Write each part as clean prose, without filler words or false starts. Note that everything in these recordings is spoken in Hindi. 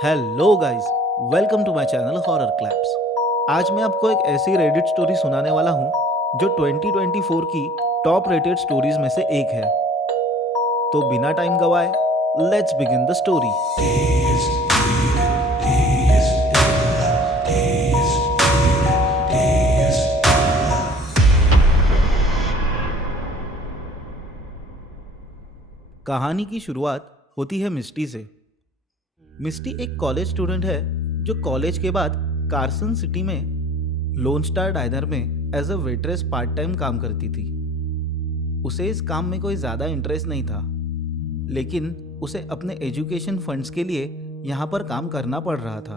Hello guys, welcome to my channel horror claps. आज मैं आपको एक ऐसी रेडिट स्टोरी सुनाने वाला हूँ जो 2024 की टॉप रेटेड स्टोरीज में से एक है। तो बिना टाइम गवाए लेट्स बिगिन द स्टोरी। कहानी की शुरुआत होती है मिस्टी से। मिस्टी एक कॉलेज स्टूडेंट है जो कॉलेज के बाद कार्सन सिटी में लोन स्टार डाइनर में as a waitress part time काम करती थी। उसे इस काम में कोई ज़्यादा इंटरेस्ट नहीं था, लेकिन उसे अपने एजुकेशन फंड्स के लिए यहाँ पर काम करना पड़ रहा था।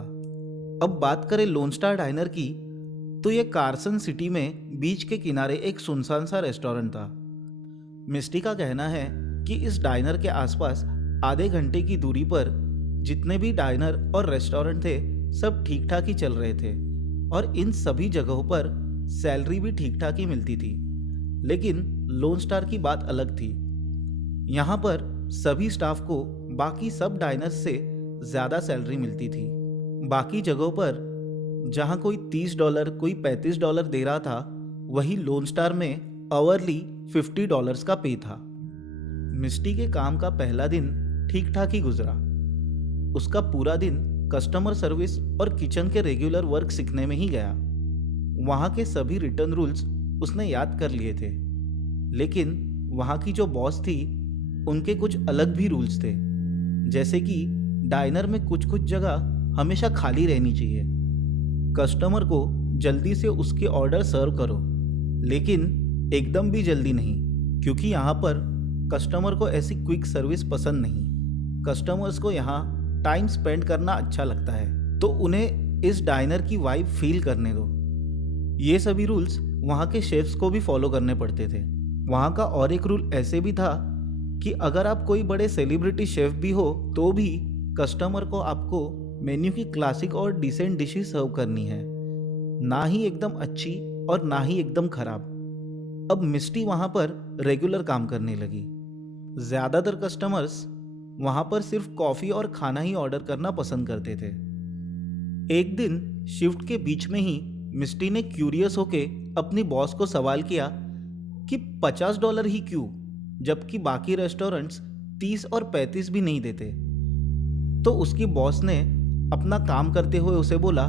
अब बात करें लोन स्टार डाइनर की, तो ये कार्सन सिटी में बीच के किनारे एक सुनसान सा रेस्टोरेंट था। मिस्टी का कहना है कि इस डाइनर के आसपास आधे घंटे की दूरी पर जितने भी डाइनर और रेस्टोरेंट थे सब ठीक ठाक ही चल रहे थे और इन सभी जगहों पर सैलरी भी ठीक ठाक ही मिलती थी। लेकिन लोन स्टार की बात अलग थी। यहाँ पर सभी स्टाफ को बाकी सब डाइनर्स से ज़्यादा सैलरी मिलती थी। बाकी जगहों पर जहाँ कोई $30 कोई $35 दे रहा था, वही लोन स्टार में आवरली $50 का पे था। मिस्टी के काम का पहला दिन ठीक ठाक ही गुजरा। उसका पूरा दिन कस्टमर सर्विस और किचन के रेगुलर वर्क सीखने में ही गया। वहाँ के सभी रिटर्न रूल्स उसने याद कर लिए थे, लेकिन वहाँ की जो बॉस थी उनके कुछ अलग भी रूल्स थे। जैसे कि डाइनर में कुछ कुछ जगह हमेशा खाली रहनी चाहिए, कस्टमर को जल्दी से उसके ऑर्डर सर्व करो, लेकिन एकदम भी जल्दी नहीं, क्योंकि यहाँ पर कस्टमर को ऐसी क्विक सर्विस पसंद नहीं। कस्टमर्स को यहाँ टाइम स्पेंड करना अच्छा लगता है, तो उन्हें इस डाइनर की वाइब फील करने दो। ये सभी रूल्स वहाँ के शेफ्स को भी फॉलो करने पड़ते थे। वहाँ का और एक रूल ऐसे भी था कि अगर आप कोई बड़े सेलिब्रिटी शेफ भी हो तो भी कस्टमर को आपको मेन्यू की क्लासिक और डिसेंट डिशेस सर्व करनी है, ना ही एकदम अच्छी और ना ही एकदम खराब। अब मिस्टी वहाँ पर रेगुलर काम करने लगी। ज़्यादातर कस्टमर्स वहाँ पर सिर्फ कॉफ़ी और खाना ही ऑर्डर करना पसंद करते थे। एक दिन शिफ्ट के बीच में ही मिस्टी ने क्यूरियस होके अपनी बॉस को सवाल किया कि $50 ही क्यों, जबकि बाकी रेस्टोरेंट्स 30 और 35 भी नहीं देते। तो उसकी बॉस ने अपना काम करते हुए उसे बोला,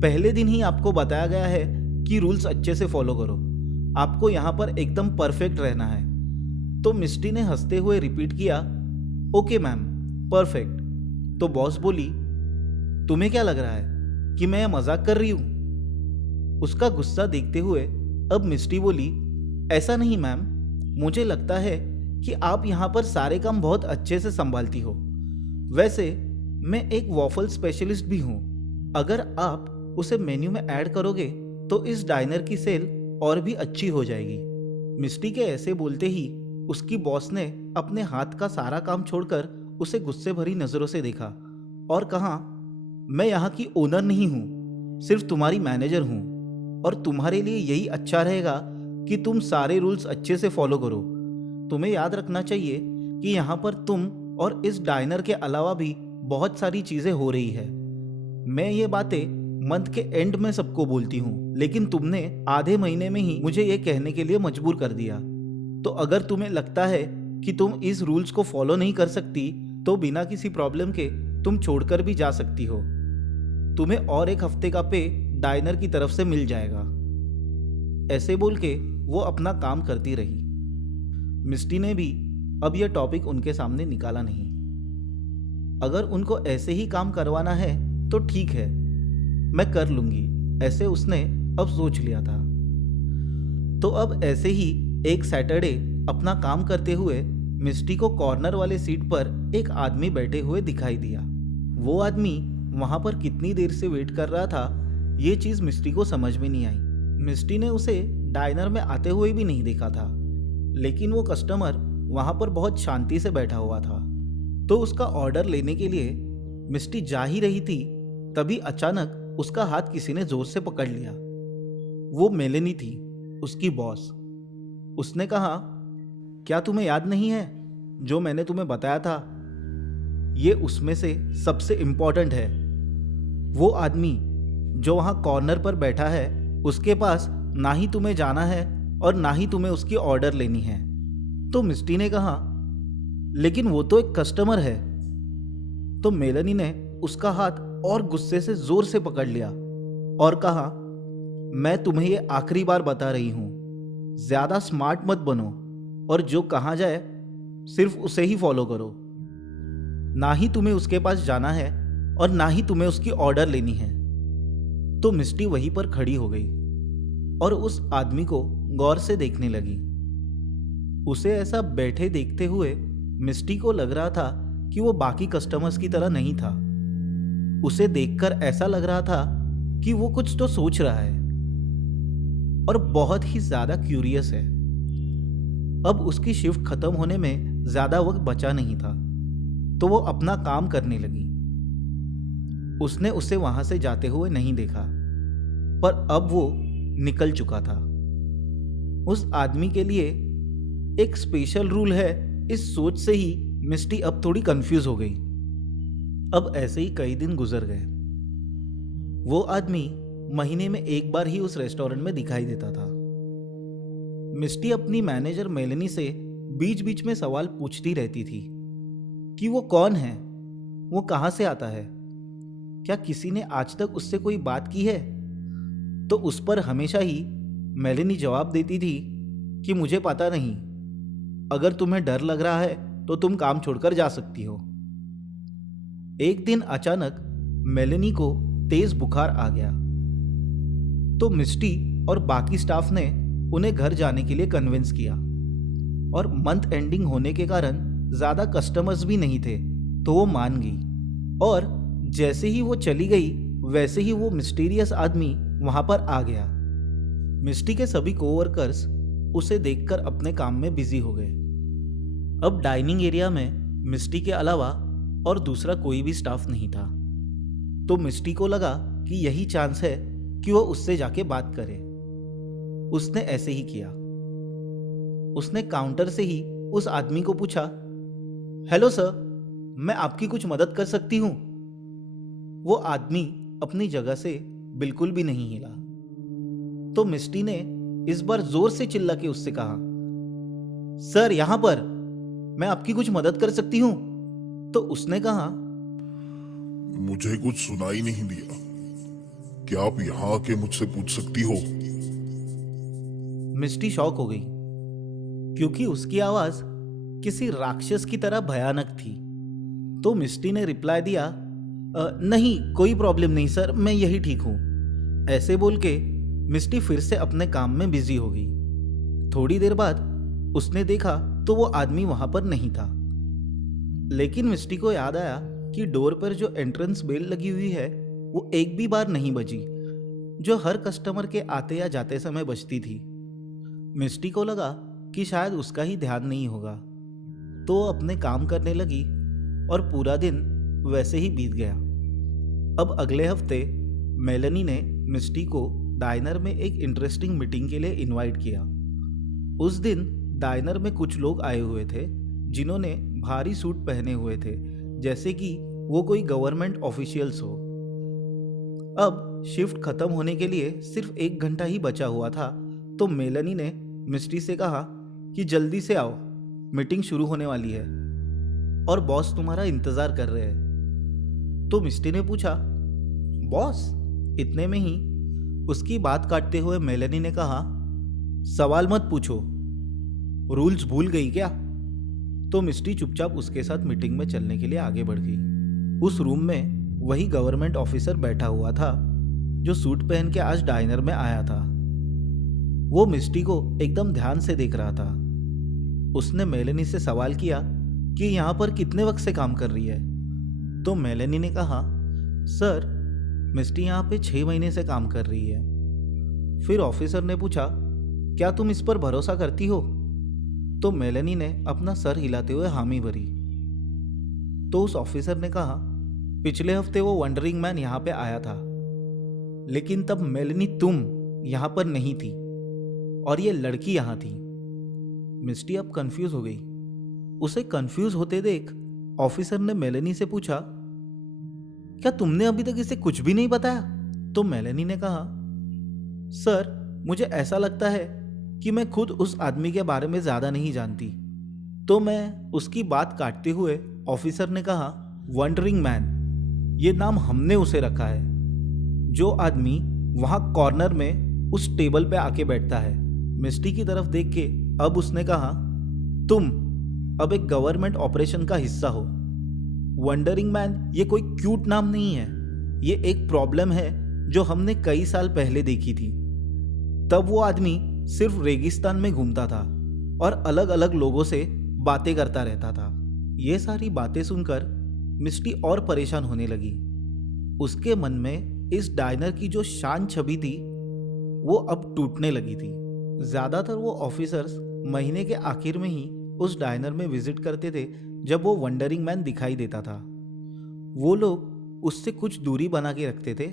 पहले दिन ही आपको बताया गया है कि रूल्स अच्छे से फॉलो करो, आपको यहाँ पर एकदम परफेक्ट रहना है। तो मिस्टी ने हंसते हुए रिपीट किया, ओके मैम, परफेक्ट। तो बॉस बोली, तुम्हें क्या लग रहा है कि मैं मजाक कर रही हूँ? उसका गुस्सा देखते हुए अब मिस्टी बोली, ऐसा नहीं मैम, मुझे लगता है कि आप यहाँ पर सारे काम बहुत अच्छे से संभालती हो। वैसे मैं एक वॉफल स्पेशलिस्ट भी हूँ, अगर आप उसे मेन्यू में ऐड करोगे तो इस डाइनर की सेल और भी अच्छी हो जाएगी। मिस्टी के ऐसे बोलते ही उसकी बॉस ने अपने हाथ का सारा काम छोड़कर उसे गुस्से भरी नजरों से देखा और कहा, मैं यहाँ की ओनर नहीं हूँ, सिर्फ तुम्हारी मैनेजर हूँ, और तुम्हारे लिए यही अच्छा रहेगा कि तुम सारे रूल्स अच्छे से फॉलो करो। तुम्हें याद रखना चाहिए कि यहाँ पर तुम और इस डाइनर के अलावा भी बहुत सारी चीजें हो रही है। मैं ये बातें मंथ के एंड में सबको बोलती हूँ, लेकिन तुमने आधे महीने में ही मुझे ये कहने के लिए मजबूर कर दिया। तो अगर तुम्हें लगता है कि तुम इस रूल्स को फॉलो नहीं कर सकती तो बिना किसी प्रॉब्लम के तुम छोड़कर भी जा सकती हो। तुम्हें और एक हफ्ते का पे डाइनर की तरफ से मिल जाएगा। ऐसे बोल के वो अपना काम करती रही। मिस्टी ने भी अब यह टॉपिक उनके सामने निकाला नहीं। अगर उनको ऐसे ही काम करवाना है तो ठीक है, मैं कर लूंगी, ऐसे उसने अब सोच लिया था। तो अब ऐसे ही एक सैटरडे अपना काम करते हुए मिस्टी को कॉर्नर वाले सीट पर एक आदमी बैठे हुए दिखाई दिया। वो आदमी वहां पर कितनी देर से वेट कर रहा था, ये चीज मिस्टी को समझ में नहीं आई। मिस्टी ने उसे डाइनर में आते हुए भी नहीं देखा था, लेकिन वो कस्टमर वहां पर बहुत शांति से बैठा हुआ था। तो उसका ऑर्डर लेने के लिए मिस्टी जा ही रही थी, तभी अचानक उसका हाथ किसी ने जोर से पकड़ लिया। वो मेलेनी थी, उसकी बॉस। उसने कहा, क्या तुम्हें याद नहीं है जो मैंने तुम्हें बताया था? ये उसमें से सबसे इम्पोर्टेंट है। वो आदमी जो वहाँ कॉर्नर पर बैठा है, उसके पास ना ही तुम्हें जाना है और ना ही तुम्हें उसकी ऑर्डर लेनी है। तो मिस्टी ने कहा, लेकिन वो तो एक कस्टमर है। तो मेलनी ने उसका हाथ और गुस्से से जोर से पकड़ लिया और कहा, मैं तुम्हें ये आखिरी बार बता रही हूं, ज्यादा स्मार्ट मत बनो और जो कहा जाए सिर्फ उसे ही फॉलो करो। ना ही तुम्हें उसके पास जाना है और ना ही तुम्हें उसकी ऑर्डर लेनी है। तो मिस्टी वहीं पर खड़ी हो गई और उस आदमी को गौर से देखने लगी। उसे ऐसा बैठे देखते हुए मिस्टी को लग रहा था कि वो बाकी कस्टमर्स की तरह नहीं था। उसे देखकर ऐसा लग रहा था कि वो कुछ तो सोच रहा है और बहुत ही ज्यादा क्यूरियस है। अब उसकी शिफ्ट खत्म होने में ज्यादा वक्त बचा नहीं था, तो वो अपना काम करने लगी। उसने उसे वहां से जाते हुए नहीं देखा, पर अब वो निकल चुका था। उस आदमी के लिए एक स्पेशल रूल है, इस सोच से ही मिस्टी अब थोड़ी कंफ्यूज हो गई। अब ऐसे ही कई दिन गुजर गए। वो आदमी महीने में एक बार ही उस रेस्टोरेंट में दिखाई देता था। मिस्टी अपनी मैनेजर मेलनी से बीच बीच में सवाल पूछती रहती थी कि वो कौन है, वो कहाँ से आता है, क्या किसी ने आज तक उससे कोई बात की है। तो उस पर हमेशा ही मेलनी जवाब देती थी कि मुझे पता नहीं, अगर तुम्हें डर लग रहा है तो तुम काम छोड़कर जा सकती हो। एक दिन अचानक मेलनी को तेज बुखार आ गया, तो मिस्टी और बाकी स्टाफ ने उन्हें घर जाने के लिए कन्विंस किया और मंथ एंडिंग होने के कारण ज्यादा कस्टमर्स भी नहीं थे, तो वो मान गई। और जैसे ही वो चली गई वैसे ही वो मिस्टीरियस आदमी वहां पर आ गया। मिस्टी के सभी कोवर्कर्स उसे देखकर अपने काम में बिजी हो गए। अब डाइनिंग एरिया में मिस्टी के अलावा और दूसरा कोई भी स्टाफ नहीं था, तो मिस्टी को लगा कि यही चांस है कि वो उससे जाके बात करे। उसने ऐसे ही किया। उसने काउंटर से ही उस आदमी को पूछा, हेलो सर, मैं आपकी कुछ मदद कर सकती हूं। वो आदमी अपनी जगह से बिल्कुल भी नहीं हिला। तो मिस्टी ने इस बार जोर से चिल्ला के उससे कहा, सर यहां पर, मैं आपकी कुछ मदद कर सकती हूं। तो उसने कहा, मुझे कुछ सुनाई नहीं दिया, क्या आप यहाँ आके मुझसे पूछ सकती हो? मिस्टी शॉक हो गई क्योंकि उसकी आवाज किसी राक्षस की तरह भयानक थी। तो मिस्टी ने रिप्लाई दिया, नहीं कोई प्रॉब्लम नहीं सर, मैं यही ठीक हूं। ऐसे बोल के मिस्टी फिर से अपने काम में बिजी हो गई। थोड़ी देर बाद उसने देखा तो वो आदमी वहां पर नहीं था, लेकिन मिस्टी को याद आया कि डोर पर जो एंट्रेंस बेल लगी हुई है वो एक भी बार नहीं बजी, जो हर कस्टमर के आते या जाते समय बजती थी। मिस्टी को लगा कि शायद उसका ही ध्यान नहीं होगा, तो वो अपने काम करने लगी और पूरा दिन वैसे ही बीत गया। अब अगले हफ्ते मेलनी ने मिस्टी को डाइनर में एक इंटरेस्टिंग मीटिंग के लिए इनवाइट किया। उस दिन डाइनर में कुछ लोग आए हुए थे जिन्होंने भारी सूट पहने हुए थे, जैसे कि वो कोई गवर्नमेंट ऑफिशियल्स हो। अब शिफ्ट खत्म होने के लिए सिर्फ 1 घंटा ही बचा हुआ था, तो मेलनी ने मिस्टी से कहा कि जल्दी से आओ, मीटिंग शुरू होने वाली है और बॉस तुम्हारा इंतजार कर रहे हैं। तो मिस्टी ने पूछा, बॉस? इतने में ही उसकी बात काटते हुए मेलनी ने कहा, सवाल मत पूछो, रूल्स भूल गई क्या? तो मिस्टी चुपचाप उसके साथ मीटिंग में चलने के लिए आगे बढ़ गई। उस रूम में वही गवर्नमेंट ऑफिसर बैठा हुआ था जो सूट पहन के आज डाइनर में आया था। वो मिस्टी को एकदम ध्यान से देख रहा था। उसने मेलनी से सवाल किया कि यहाँ पर कितने वक्त से काम कर रही है। तो मेलनी ने कहा, सर मिस्टी यहाँ पे 6 महीने से काम कर रही है। फिर ऑफिसर ने पूछा, क्या तुम इस पर भरोसा करती हो? तो मेलनी ने अपना सर हिलाते हुए हामी भरी। तो उस ऑफिसर ने कहा, पिछले हफ्ते वो वंडरिंग मैन यहाँ पे आया था, लेकिन तब मेलनी तुम यहाँ पर नहीं थी और ये लड़की यहाँ थी। मिस्टी अब कंफ्यूज हो गई। उसे कंफ्यूज होते देख ऑफिसर ने मेलेनी से पूछा, क्या तुमने अभी तक इसे कुछ भी नहीं बताया? तो मेलेनी ने कहा, सर, मुझे ऐसा लगता है कि मैं खुद उस आदमी के बारे में ज्यादा नहीं जानती। तो मैं उसकी बात काटते हुए ऑफिसर ने कहा, वंडरिंग मैन, ये नाम हमने उसे रखा है। जो आदमी वहां कॉर्नर में उस टेबल पे आके बैठता है। मिस्टी की तरफ देख के अब उसने कहा, तुम अब एक गवर्नमेंट ऑपरेशन का हिस्सा हो। वंडरिंग मैन ये कोई क्यूट नाम नहीं है, ये एक प्रॉब्लम है जो हमने कई साल पहले देखी थी। तब वो आदमी सिर्फ रेगिस्तान में घूमता था और अलग अलग लोगों से बातें करता रहता था। ये सारी बातें सुनकर मिस्टी और परेशान होने लगी। उसके मन में इस डायनर की जो शान छवि थी वो अब टूटने लगी थी। ज्यादातर वो ऑफिसर्स महीने के आखिर में ही उस डायनर में विजिट करते थे जब वो वंडरिंग मैन दिखाई देता था। वो लोग उससे कुछ दूरी बना के रखते थे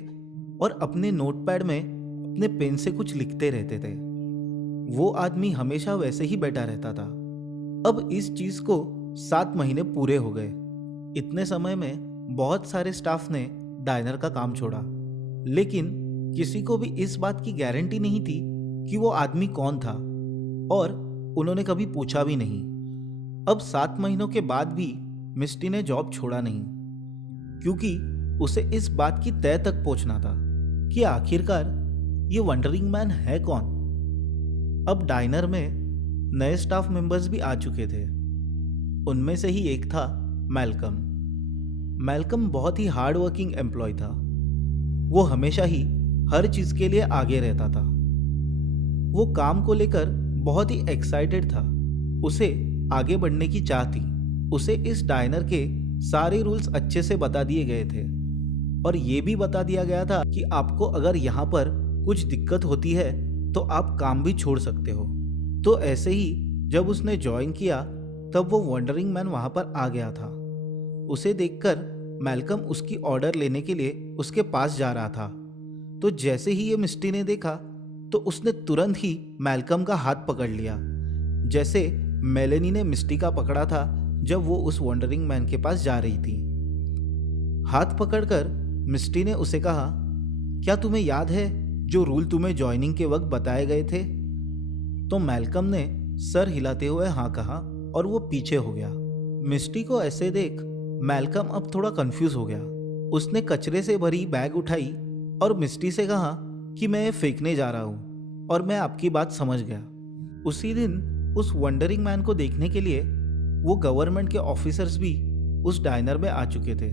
और अपने नोटपैड में अपने पेन से कुछ लिखते रहते थे। वो आदमी हमेशा वैसे ही बैठा रहता था। अब इस चीज को 7 महीने पूरे हो गए। इतने समय में बहुत सारे स्टाफ ने डायनर का काम छोड़ा, लेकिन किसी को भी इस बात की गारंटी नहीं थी कि वो आदमी कौन था और उन्होंने कभी पूछा भी नहीं। अब 7 महीनों के बाद भी मिस्टी ने जॉब छोड़ा नहीं, क्योंकि उसे इस बात की तह तक पहुंचना था कि आखिरकार ये वंडरिंग मैन है कौन। अब डायनर में नए स्टाफ मेंबर्स भी आ चुके थे। उनमें से ही एक था मैल्कम। मैल्कम बहुत ही हार्ड वर्किंग एम्प्लॉय था। वो हमेशा ही हर चीज के लिए आगे रहता था। वो काम को लेकर बहुत ही एक्साइटेड था। उसे आगे बढ़ने की चाह थी। उसे इस डायनर के सारे रूल्स अच्छे से बता दिए गए थे और ये भी बता दिया गया था कि आपको अगर यहाँ पर कुछ दिक्कत होती है तो आप काम भी छोड़ सकते हो। तो ऐसे ही जब उसने ज्वाइन किया तब वो वंडरिंग मैन वहां पर आ गया था। उसे देखकर मैल्कम उसकी ऑर्डर लेने के लिए उसके पास जा रहा था। तो जैसे ही ये मिस्टी ने देखा तो उसने तुरंत ही मैल्कम का हाथ पकड़ लिया, जैसे मेलेनी ने मिस्टी का पकड़ा था जब वो उस वंडरिंग मैन के पास जा रही थी। हाथ पकड़कर मिस्टी ने उसे कहा, क्या तुम्हें याद है जो रूल तुम्हें ज्वाइनिंग के वक्त बताए गए थे? तो मैल्कम ने सर हिलाते हुए हाँ कहा और वो पीछे हो गया। मिस्टी को ऐसे देख मैल्कम अब थोड़ा कंफ्यूज हो गया। उसने कचरे से भरी बैग उठाई और मिस्टी से कहा कि मैं ये फेंकने जा रहा हूँ और मैं आपकी बात समझ गया। उसी दिन उस वंडरिंग मैन को देखने के लिए वो गवर्नमेंट के ऑफिसर्स भी उस डायनर में आ चुके थे,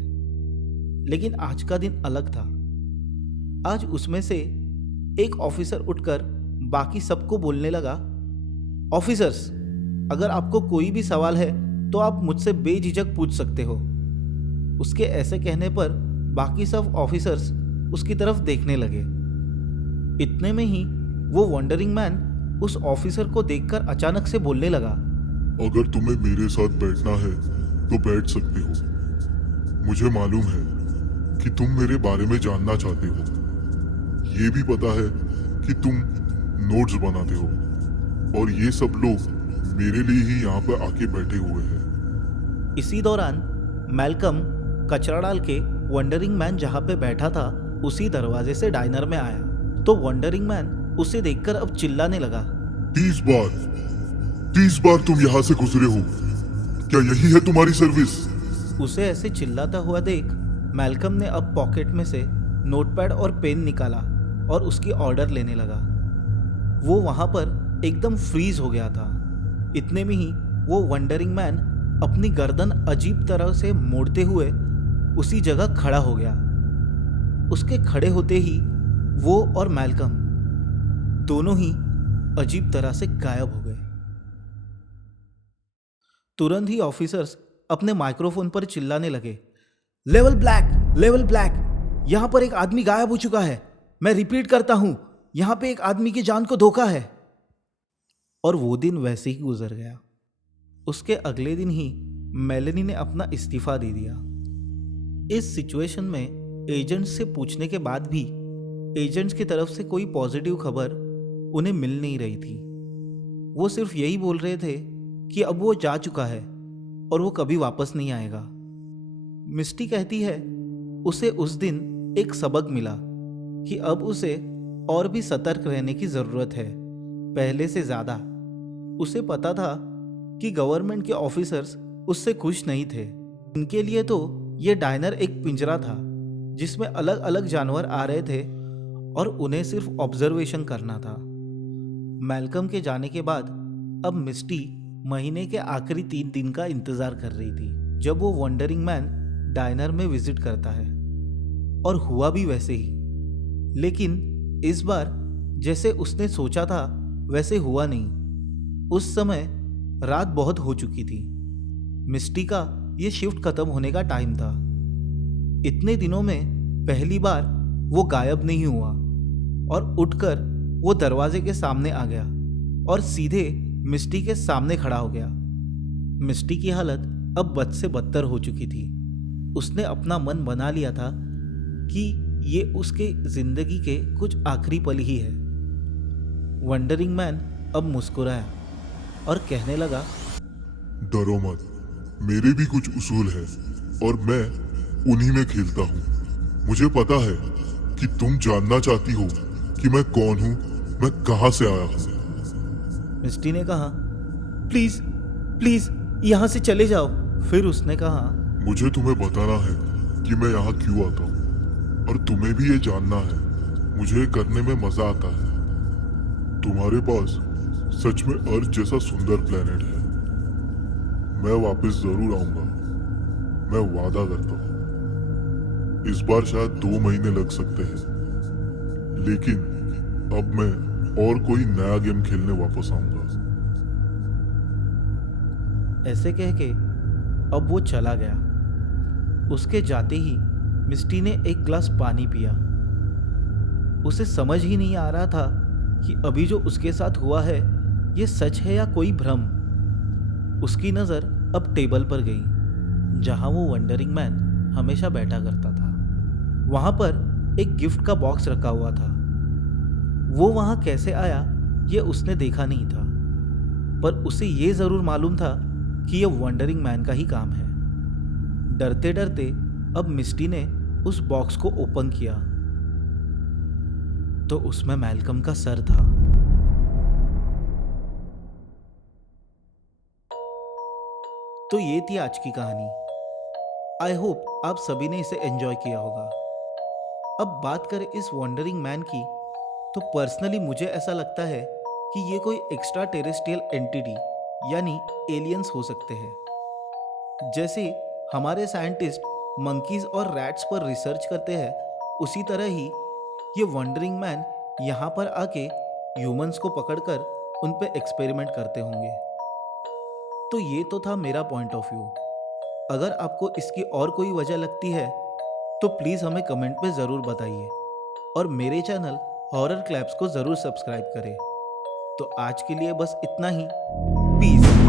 लेकिन आज का दिन अलग था। आज उसमें से एक ऑफिसर उठकर बाकी सबको बोलने लगा, ऑफिसर्स, अगर आपको कोई भी सवाल है तो आप मुझसे बेझिझक पूछ सकते हो। उसके ऐसे कहने पर बाकी सब ऑफिसर्स उसकी तरफ देखने लगे। इतने में ही वो वंडरिंग मैन उस ऑफिसर को देखकर अचानक से बोलने लगा, अगर तुम्हें मेरे साथ बैठना है तो बैठ सकते हो। मुझे मालूम है कि तुम मेरे बारे में जानना चाहते हो। ये भी पता है कि तुम नोट्स बनाते हो और ये सब लोग मेरे लिए ही यहाँ पर आके बैठे हुए हैं। इसी दौरान मैल्कम कचरा डाल के वंडरिंग मैन जहाँ पे बैठा था उसी दरवाजे से डायनर में आया। तो वंडरिंग मैन उसे देखकर अब चिल्लाने लगा, 30 बार तुम यहाँ से गुजरे हो, क्या यही है तुम्हारी सर्विस? उसे ऐसे चिल्लाता हुआ देख मैल्कम ने अब पॉकेट में से नोटपैड और पेन निकाला और उसकी ऑर्डर लेने लगा। वो वहां पर एकदम फ्रीज हो गया था। इतने में ही वो वंडरिंग मैन अपनी गर्दन अजीब तरह से मोड़ते हुए उसी जगह खड़ा हो गया। उसके खड़े होते ही वो और मैल्कम दोनों ही अजीब तरह से गायब हो गए। तुरंत ही ऑफिसर्स अपने माइक्रोफोन पर चिल्लाने लगे, लेवल ब्लैक, लेवल ब्लैक, यहां पर एक आदमी गायब हो चुका है। मैं रिपीट करता हूं, यहां पे एक आदमी की जान को धोखा है। और वो दिन वैसे ही गुजर गया। उसके अगले दिन ही मेलेनी ने अपना इस्तीफा दे दिया। इस सिचुएशन में एजेंट्स से पूछने के बाद भी एजेंट्स की तरफ से कोई पॉजिटिव खबर उन्हें मिल नहीं रही थी। वो सिर्फ यही बोल रहे थे कि अब वो जा चुका है और वो कभी वापस नहीं आएगा। मिस्टी कहती है उसे उस दिन एक सबक मिला कि अब उसे और भी सतर्क रहने की ज़रूरत है, पहले से ज़्यादा। उसे पता था कि गवर्नमेंट के ऑफिसर्स उससे खुश नहीं थे। उनके लिए तो ये डायनर एक पिंजरा था जिसमें अलग अलग जानवर आ रहे थे और उन्हें सिर्फ ऑब्जर्वेशन करना था। मैल्कम के जाने के बाद अब मिस्टी महीने के आखिरी 3 दिन का इंतजार कर रही थी जब वो वंडरिंग मैन डायनर में विजिट करता है। और हुआ भी वैसे ही, लेकिन इस बार जैसे उसने सोचा था वैसे हुआ नहीं। उस समय रात बहुत हो चुकी थी। मिस्टी का ये शिफ्ट खत्म होने का टाइम था। इतने दिनों में पहली बार वो गायब नहीं हुआ और उठकर वो दरवाजे के सामने आ गया और सीधे मिस्टी के सामने खड़ा हो गया। मिस्टी की हालत अब बद से बदतर हो चुकी थी। उसने अपना मन बना लिया था कि ये उसके जिंदगी के कुछ आखिरी पल ही है। वंडरिंग मैन अब मुस्कुराया और कहने लगा, डरो मत, मेरे भी कुछ उसूल हैं और मैं उन्हीं में खेलता हूँ। मुझे पता है कि तुम जानना चाहती हो कि मैं कौन हूँ, मैं कहाँ से आया हूँ। मिस्टी ने कहा, प्लीज प्लीज यहाँ से चले जाओ। फिर उसने कहा, मुझे तुम्हें बताना है कि मैं यहाँ क्यों आता हूँ और तुम्हें भी ये जानना है। मुझे करने में मजा आता है। तुम्हारे पास सच में अर्थ जैसा सुंदर प्लेनेट है। मैं वापस जरूर आऊंगा, मैं वादा करता हूँ। इस बार शायद 2 महीने लग सकते हैं, लेकिन अब मैं और कोई नया गेम खेलने वापस आऊंगा। ऐसे कह के अब वो चला गया। उसके जाते ही मिस्टी ने एक गिलास पानी पिया। उसे समझ ही नहीं आ रहा था कि अभी जो उसके साथ हुआ है ये सच है या कोई भ्रम। उसकी नज़र अब टेबल पर गई जहां वो वंडरिंग मैन हमेशा बैठा करता था। वहां पर एक गिफ्ट का बॉक्स रखा हुआ था। वो वहां कैसे आया ये उसने देखा नहीं था, पर उसे ये ज़रूर मालूम था कि ये वंडरिंग मैन का ही काम है। डरते डरते अब मिस्टी ने उस बॉक्स को ओपन किया तो उसमें मैल्कम का सर था। तो ये थी आज की कहानी। आई होप आप सभी ने इसे एंजॉय किया होगा। अब बात करें इस वंडरिंग मैन की, तो पर्सनली मुझे ऐसा लगता है कि ये कोई एक्स्ट्रा टेरेस्ट्रियल एंटिटी यानी एलियंस हो सकते हैं। जैसे हमारे साइंटिस्ट मंकीज और रैट्स पर रिसर्च करते हैं, उसी तरह ही ये वंडरिंग मैन यहाँ पर आके ह्यूमंस को पकड़कर उन पे एक्सपेरिमेंट करते होंगे। तो ये तो था मेरा पॉइंट ऑफ व्यू। अगर आपको इसकी और कोई वजह लगती है तो प्लीज़ हमें कमेंट में ज़रूर बताइए और मेरे चैनल हॉरर क्लैप्स को ज़रूर सब्सक्राइब करें। तो आज के लिए बस इतना ही। पीस।